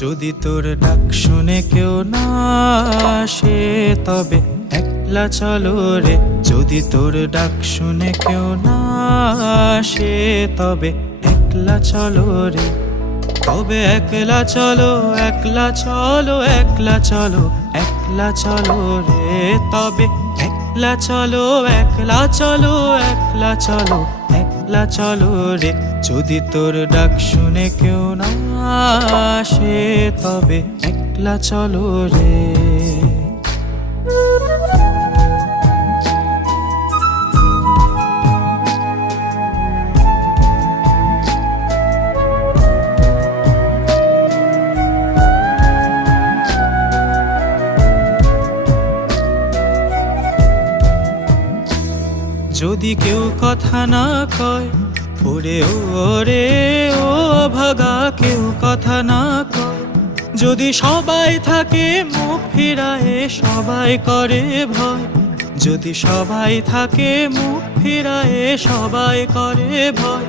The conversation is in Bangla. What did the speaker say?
যদি তোর ডাক শুনে কেউ না আসে তবে একলা চলো রে। যদি তোর ডাক শুনে কেউ না আসে তবে একলা চলো রে। তবে একলা চলো, একলা চলো, একলা চলো, একলা চলো রে। তবে একলা চলো, একলা চলো, একলা চলো, একলা চলো রে। যদি তোর ডাক শুনে কেউ না আসে তবে একলা চলো রে। যদি কেউ কথা না কয় ওরে ওরে ও ভাগা, কেউ কথা না কয়। যদি সবাই থাকে মুখ ফিরায়ে সবাই করে ভয়। যদি সবাই থাকে মুখ ফিরায়ে সবাই করে ভয়।